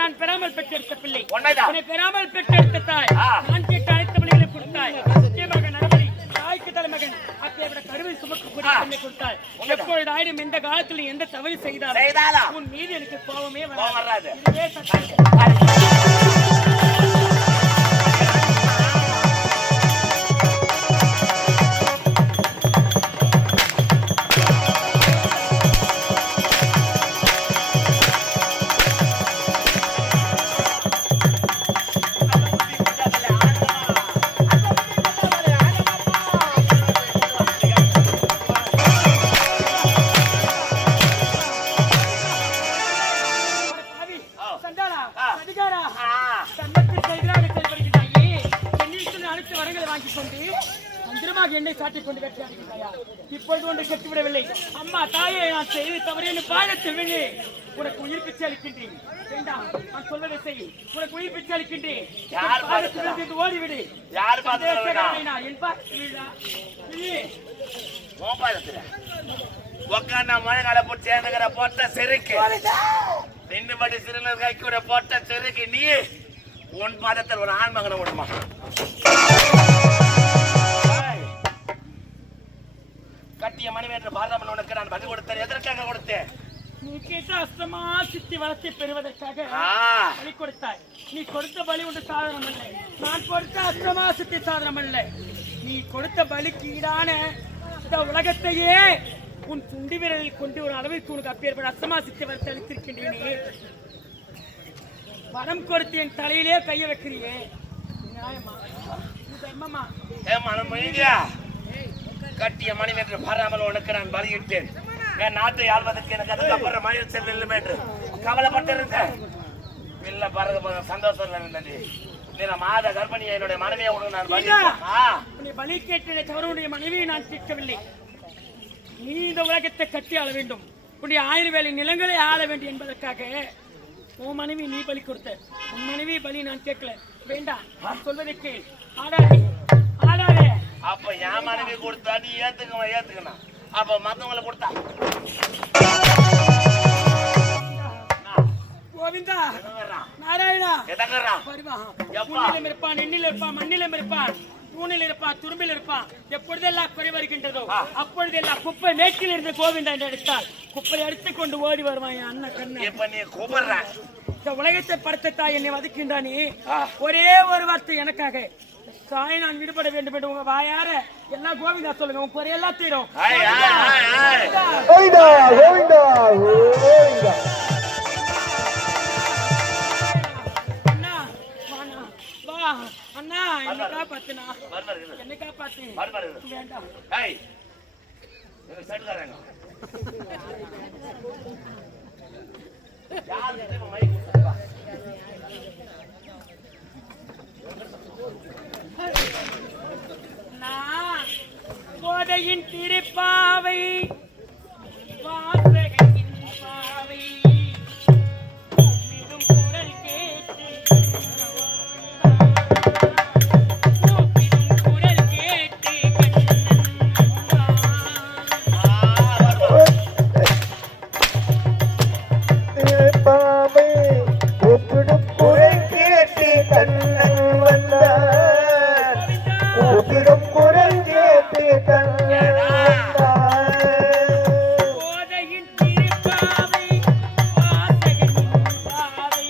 நான் பெறாமல் பெற்றெடுத்த பிள்ளை, உன்னை பெறாமல் பெற்றெடுத்த தாய், நான் கேட்ட அனைத்து பிள்ளைகளை கொடுத்தாய். முக்கியமாக நரபலி தாய்க்கு தலைமகன் அத்தையோட கருவை சுமக்கக்கூடிய பெண்ணை கொடுத்தாய். எப்பொழுது ஆயிரம் எந்த காலத்தில் எந்த தவறு செய்தாலும் உன் மீது எனக்கு கோபமே வராது. இதுவே சத்தியம். என்னை சாட்டிக் கொண்டு வெற்றியாடுகிறாயா? இப்பொழுது ஒன்று கெட்டுவிடவில்லை. அம்மா தாயை நான் செய்து தவறு பாடத்தில் விழு. உனக்கு உயிர் பிச்சை அளிக்கின்றேன். வேண்டாம், நான் சொல்வதை செய். உனக்கு உயிர் பிச்சை அளிக்கின்றேன். ஓடிவிடு. மழைக்கால போட்டு சேர்ந்துக்கிற போட்ட செருக்கு நின்றுபடி சிறுநர் கைக்கூட போட்ட செருக்கு நீ உன் பாதத்தில் ஒரு ஆண்மகனை விடுமா? கட்டிய மனைவி என்று பாரதமன் உனக்கு நான் பதில் கொடுத்தேன். எதற்காக கொடுத்தேன்? நீ கேட்ட அஸ்தமா சித்தி வளர்ச்சி பெறுவதற்காக பலி கொடுத்தாய். நீ கொடுத்த பலி ஒன்று சாதனம் அல்ல. நான் கொடுத்த அஸ்தமா சித்தி சாதனம் அல்ல. நீ கொடுத்த பலிக்கு ஈடான இந்த உலகத்தையே உன் துண்டி விரலில் கொண்டு ஒரு அளவிற்கு உனக்கு அப்பேற்பட அஸ்தமா சித்தி வளர்ச்சி அளித்திருக்கின்றேனே. வரம் கொடுத்து என் தலையிலே கைய வைக்கிறியே, நியாயமா? தர்மமா? கட்டிய மனைவி என்று பாராமல் உனக்கு நான் பலியிட்டேன். என் நாட்டை ஆள்வதற்கு எனக்கு அதுக்கப்புறம் மழை செல்லும் என்று கவலைப்பட்டிருந்தேன். இல்ல பாருங்க, சந்தோஷம் இருந்தது. மாத கர்ப்பிணியை என்னுடைய மனைவியை உனக்கு நான் பலி கேட்ட கவருடைய மனைவியை நான் தீர்க்கவில்லை. நீ இந்த உலகத்தை கட்டி ஆள வேண்டும், உன்னுடைய 1000 வேலை நிலங்களை ஆள வேண்டும் என்பதற்காக உன் மனைவி நீ பலி கொடுத்த. உன் மனைவி பலி நான் கேட்கல. வேண்டாம், நான் சொல்வதை கேள். ஆடாதே ஆடாதே. அப்ப என் மனைவி கொடுத்தா நீ ஏத்துக்கணும். அப்ப மத்தவங்களை கொடுத்தா கோவிந்தா நாராயணா பரிவாகம் இருப்பான், எண்ணில் இருப்பான், மண்ணிலும் இருப்பான், தூணில் இருப்பான், துரும்பில் இருப்பான். எப்பொழுதெல்லாம் குறை வருகின்றதோ அப்பொழுதெல்லாம் குப்பை மேற்கில் இருந்து கோவிந்தா என்று எடுத்தால் குப்பை எடுத்துக் கொண்டு ஓடி வருவான் என் அண்ணன் கண்ணு. இப்ப நீ கூப்பிடுற இந்த உலகத்தை படுத்தத்தாய் என்னை வதக்கின்றானே. ஒரே ஒரு வார்த்தை எனக்காக தாய் நான் விடுபட வேண்டும் என்று உங்க வாயார எல்லாம் கோவிந்தா சொல்லுங்க. உங்க குறையெல்லாம் தீரும். அண்ணா வா அண்ணா, என்ன காப்பாத்துனா, என்ன காப்பாத்து. வேண்டாம் கோதையின் திருப்பாவை வாசகையின் பாவை குரல் கேட்டு குரல் கேட்டு திருப்பாவை ஒப்பிடும் குரல் கேட்டு கண்ணன் வந்தார். ஒப்பிடும் குரல் கேட்டு கண்ணன் கோதையின் திருப்பாவை வாசகையின் பாவை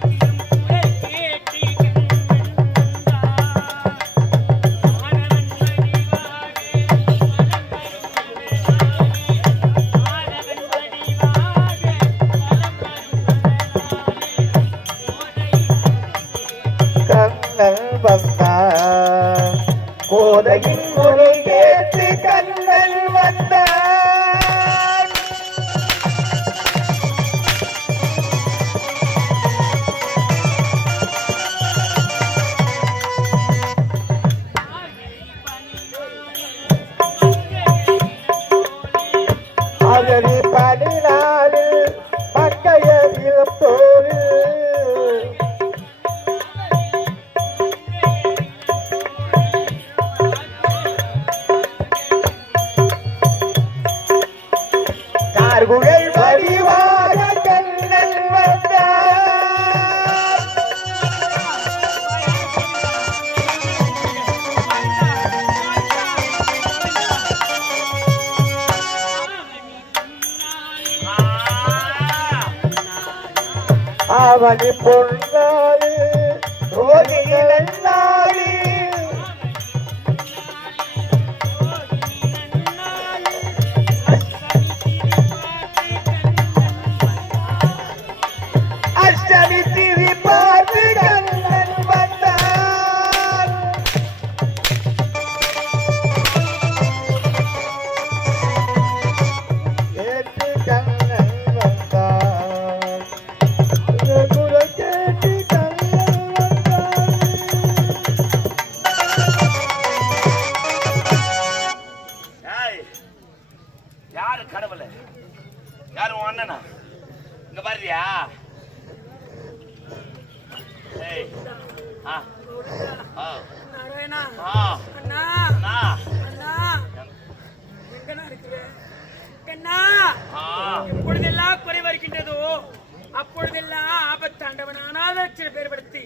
குரல் கேட்டு கண்ணன் வந்தார். கோதையின் மொழி கேட்டு கண்ணன் வந்தார். அகரி 14 பக்கைய தோழில் குழல் வடிவாக கண்ணன் வந்தார் அவனி பொன்னாளி ரோகிணி அஷ்டமி திரி பார்த்து கண்ணன் வந்தான் ஏற்று கண்ணன் வந்தான் குரல் கேட்டு கண்ணன் வந்தான் யாரு கடவுள யாரு உன் அண்ணனா இங்க பாருயா ஏய் ஆ ஆ நாராயணா ஆ அண்ணா நா அண்ணா எங்கண்ணா இருக்கிற கண்ணா ஆ எப்பொழுதெல்லாம் குறை வருகின்றதோ அப்பொழுதெல்லாம் ஆபத்தாண்டவனான சில பேர் படுத்தி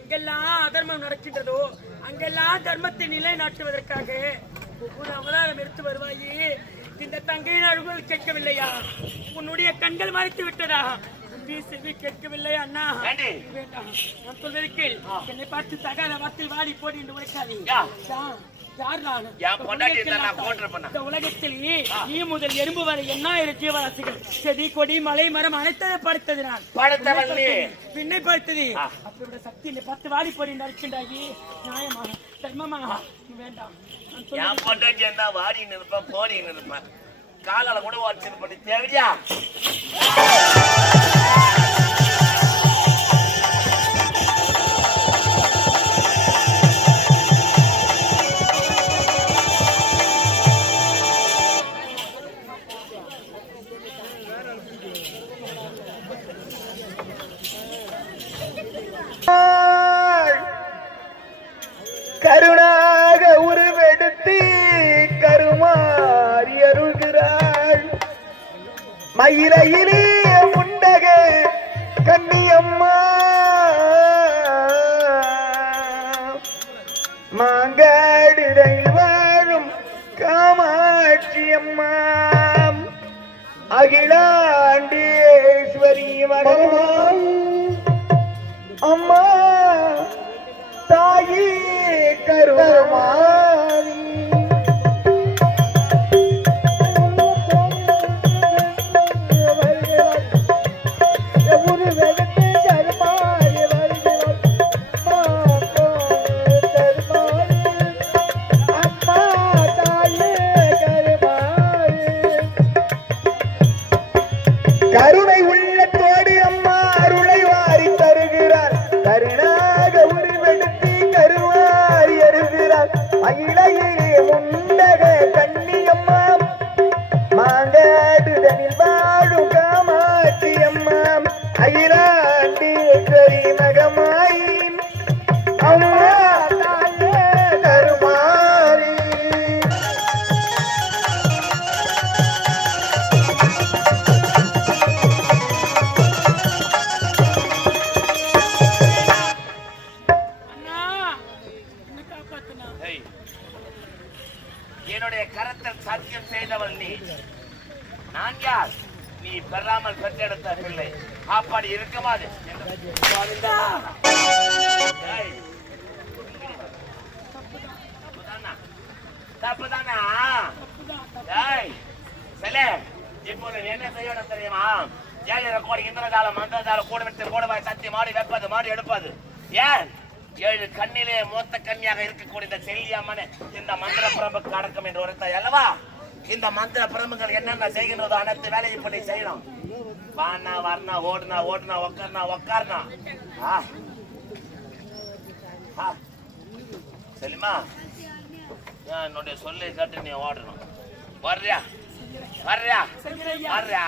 எங்கெல்லாம் அதர்மம் நடக்கின்றதோ அங்கெல்லாம் தர்மத்தை நிலைநாட்டுவதற்காக ஒவ்வொரு அவதாரம் எடுத்து வருவாயே இந்த தங்கையின் அழுகுகள் கேட்கவில்லையா உன்னுடைய கண்கள் மறைத்து விட்டதா செவி கேட்கவில்லை அண்ணா ஏண்டி வேண்டாம் நான் சொல்வதற்கேள் என்னை பார்த்து தகாத வார்த்தை வாடி போடி என்று உரைக்காதே யா யார் நான் என் பொண்டாட்டி இருந்தா நான் போட்டுருப்பேன் இந்த உலகத்தில் நீ முதல் எறும்பு வரை எண்ணாயிரம் ஜீவராசிகள் செடி கொடி மலை மரம் அனைத்தையும் படுத்தது நான் படுத்தவன் நீ பின்னை படுத்தது அப்படியோட சக்தி என்னை பார்த்து வாடி போடி என்று அழைக்கின்றாயி நியாயமாக தர்மமாக வேண்டாம் என் பொண்டாட்டி இருந்தா வாடின்னு இருப்பேன் போடின்னு இருப்பேன் காலால கூட வாட்சி தேவையா கருணாக உருவெடுத்து கருமாறி அருள்கிறாள் மயிலையிலே முண்டக கன்னியம்மா மாங்காடுடையில் வாழும் காமாட்சி அம்மா அகிலாண்டேஸ்வரி வனமாம் அம்மா தாயே கருமாரி கருணை உள்ளத்தோடு அம்மா அருளை வாரி தருகிறார் கருணாக உருவெடுத்து கருவாரி அருகிறார் மயிலையிலே முண்டக கன்னியம்மா மாங்காடுதனில் வாழும் காமாட்சி அம்மா அகிலாண்டேஸ்வரி மகமாயின் அம்மா தாயே கருமாரி என்னுடைய கரத்தில் சத்தியம் செய்தவன் நீ நான் யார் நீ பெறாமல் பெற்றெடுத்த பிள்ளை அப்படி இருக்கமாது தப்புதானா இப்போது என்ன செய்யணும் தெரியுமா 7 கோடி இந்திரஜால மந்திரஜால கூட விட்டு கூடவாய் சத்தி மாடி வைப்பது மாடி எடுப்பது ஏன் 7 கண்ணிலே மூத்த கன்னியாக இருக்கக்கூடிய இந்த செல்லியம்மனை இந்த மந்திர பிரம்புக்கு அடக்கம் என்று உரைத்தாய் அல்லவா இந்த மந்திர பிரம்புகள் என்னென்ன செய்கின்றதோ அனைத்து வேலையை பண்ணி செய்யணும் வானா வரணா ஓடுனா ஓடுனா உக்காருனா உக்காருனா செல்லிமா என்னுடைய சொல்லை கேட்டு நீ ஓடணும் வர்றியா வர்றியா வர்றியா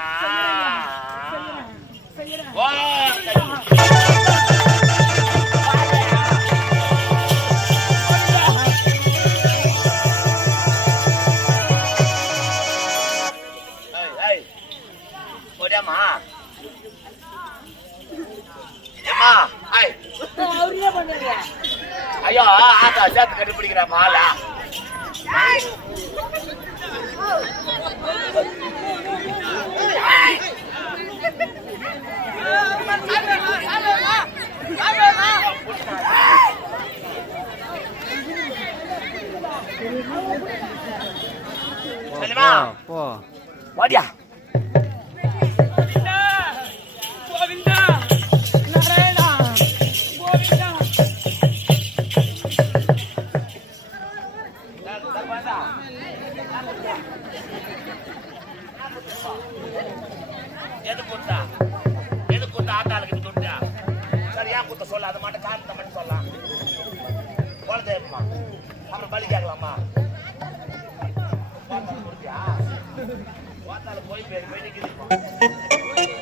சொல்லுமா வாடியா கோவிந்தா நாராயணா கோவிந்தா எது குத்தா ஆத்தாளுக்கு துட்டா சரி ஏன் குத்த சொல்ல அது மட்டும் காரணத்தை மட்டும் சொல்லலாம் குழந்தைமா அப்புறம் பலி கேட்கலாமா போய் பேர் போய் நிற்கிறோம்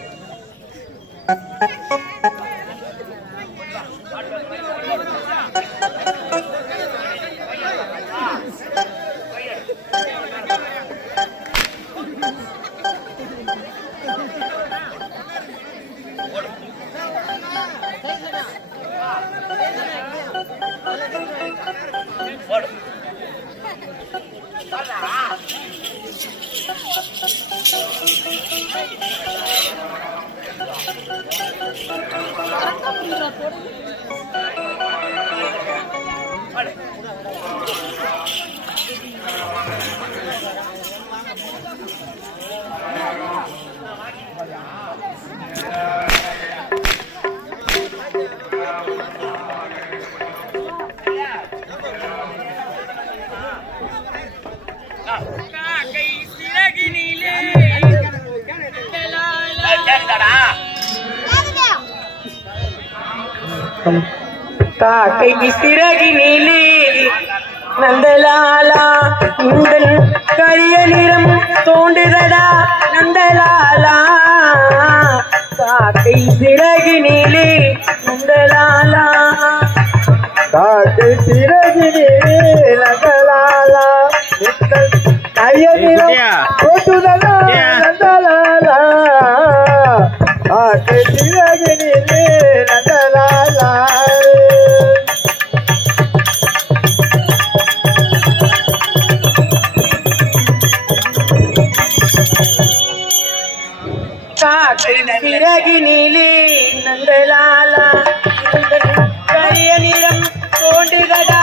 காக்கை சிறகினிலே நந்தலாலா உங்கள் கரிய நிறம் தோன்றுதடா நந்தலாலா காக்கை சிறகினிலே நந்தலாலா காக்கை சிறகிலே நந்தலாலா போட்டுதலா நந்தலாலா காக்கை சிறகிலே நந்தலாலா காக்கை சிறகினிலே நந்தலாலா கரிய நிறம் தோன்றுதடா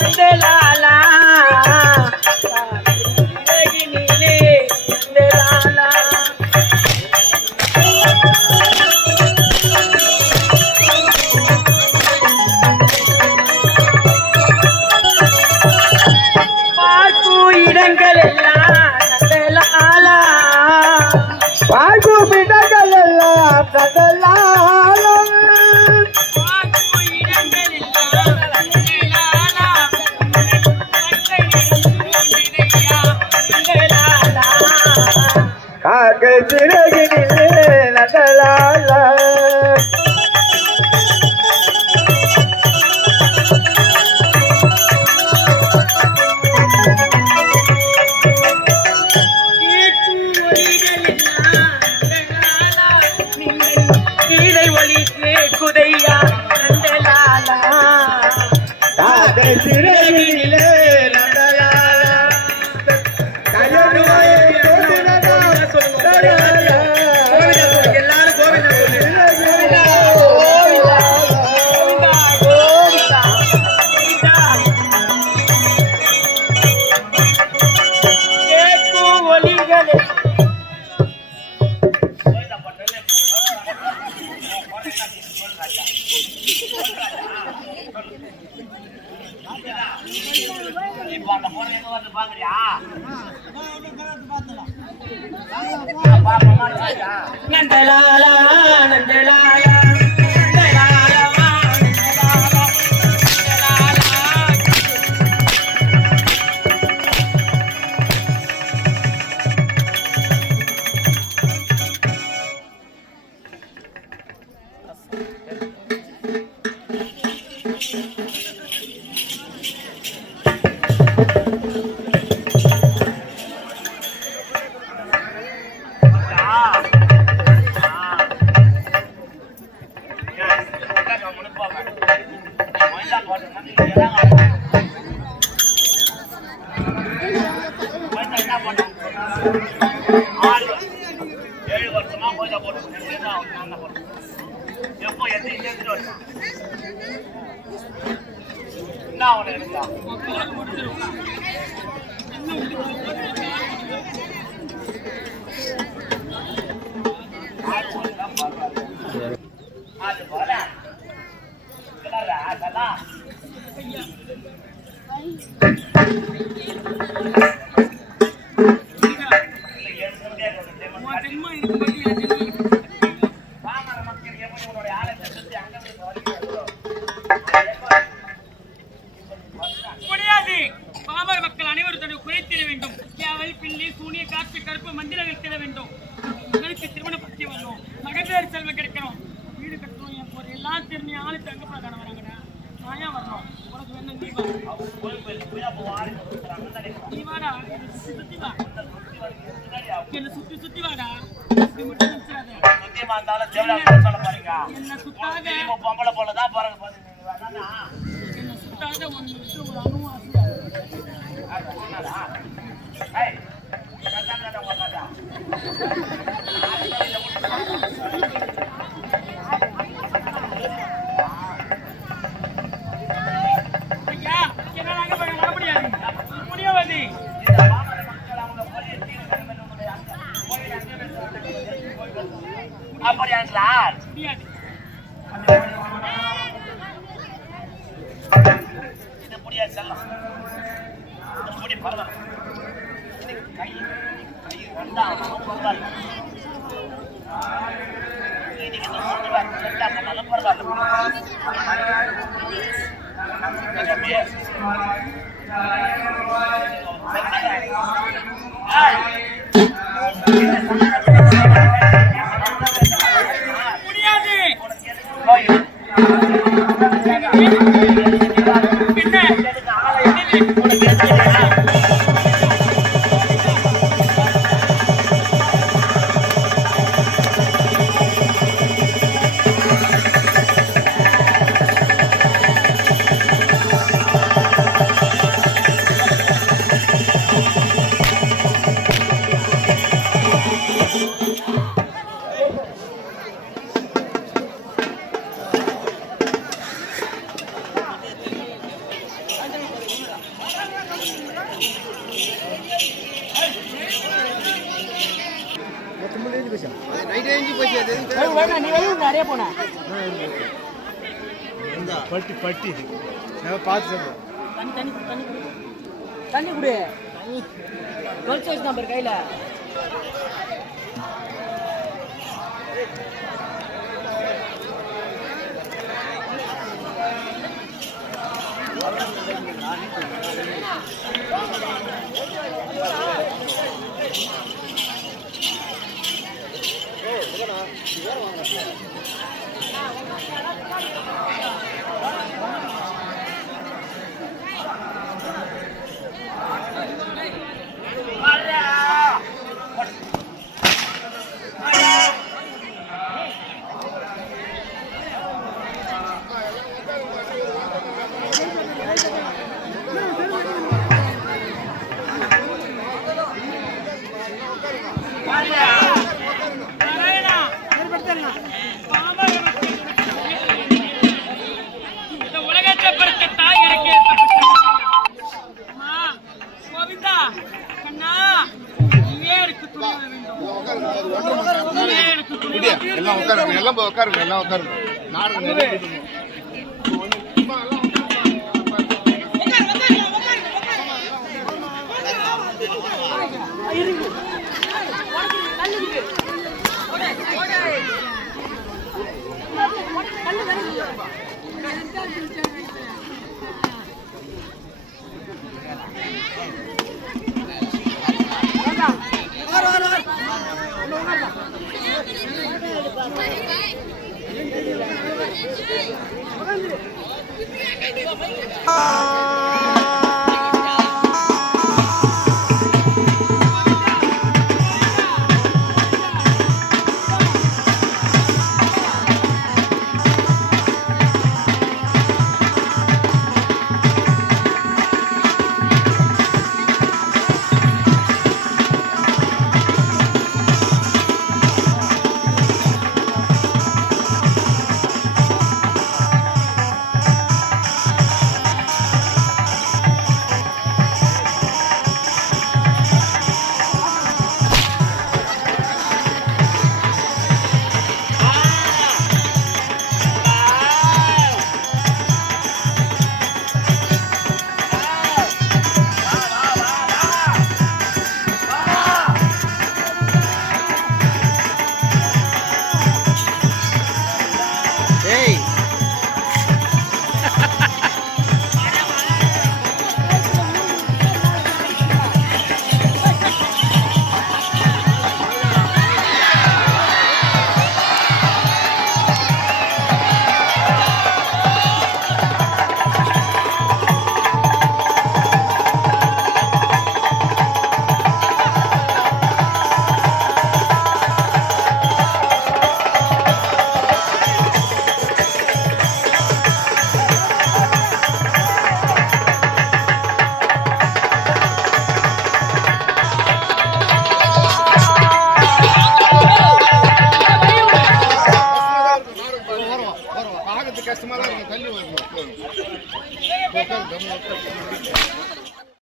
நந்தலாலா சிறகினிலே நந்தலாலா பார்க்கும் இடங்கள் எல்லாம் நந்தலாலா பார்க்கும் இடங்கள் எல்லாம் நந்தலாலா காக்கை சிறகினிலே நந்தலாலா கீதை ஒளி கேக்குதையா நந்தலாலா காக்கை சிறகினிலே நந்தலாலா கயருவாயை போட்டுனதா நந்தலாலா எல்லாரும் கோவிந்தா கேட்கும் ஒலிகளே இப்ப அந்த போன எங்க வந்து பாக்குறியா நந்தலாலா நந்தலாலா நந்தலாலா நந்தலாலா என்ன பண்ண 7 வருஷமா பூஜை போட்டு எப்போ எத்தனை வருஷம் என்ன அவனை இருக்கா அது போல அதெல்லாம் முடியாது. பாமர மக்கள் அனைவரும் குறைத்திட வேண்டும். கேவல் பில்லி சூனிய காட்சி கருப்பு மந்திரங்கள் திட வேண்டும். மகளுக்கு திருமணம் பற்றி வரணும், மகன் செல்வம் கிடைக்கணும், வீடு கட்டணும். என் போற எல்லாம் தெரிஞ்சு ஆளு தங்க பிரகாரம் வராங்கண்ணா. நான் ஏன் வரணும்? உனக்கு வேணும் நீ வாடா, சுத்தி வா, என்ன சுத்தி சுத்தி வாடா. என்ன சுத்தாத பொம்பளை போலதான் பாருங்க. என்ன சுத்தாத ஒன்று ஒரு அணுவாசி ஐயா, என்ன நாங்க வர முடியாது. முடியாது. அப்படியா சார்? முடியாது. இது முடியாது செல்லம். முடி பரவாயில்ல. கை ரெண்டாவது பரவாயில்ல. இன்னைக்கு இந்த மூணு ரெண்டாவது பரவாயில்ல. முடியாது. பட்டி பட்டி பார்த்து தண்ணி குடு. கோல்சேஸ் நம்பர் கையில உலகத்தை படுத்த தாய் எனக்கு கோவிந்தா கண்ணா, நீயே எனக்கு துணை வேண்டும். நீயே எனக்கு துணை எல்லாம் உட்காருங்க, எல்லாம் உட்காருங்க, எல்லாம் உட்காருங்க. நானும் நிறைய Ah!